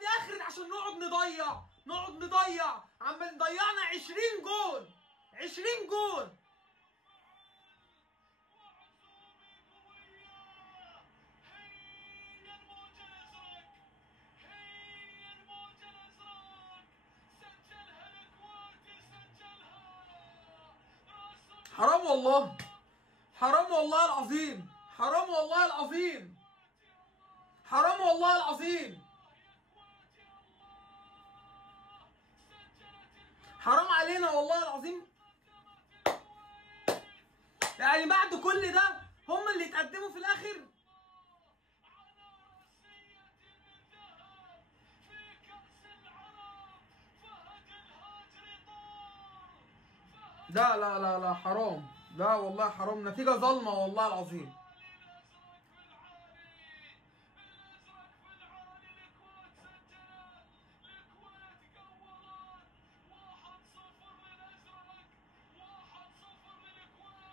دي اخرت عشان نقعد نضيع عمال ضيعنا 20 جون 20 جون. حرام والله، حرام والله العظيم، حرام والله العظيم، حرام والله العظيم، حرام علينا والله العظيم. يعني بعد كل ده هم اللي يتقدموا في الاخر. لا لا لا لا حرام، لا والله حرام، نتيجة ظلمة والله العظيم.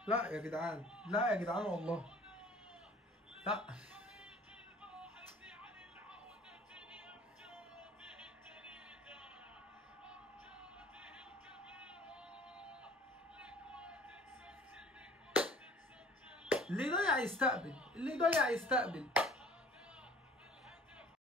لا يا جدعان، لا يا جدعان والله لا. اللي يضيع يستقبل، اللي يضيع يستقبل.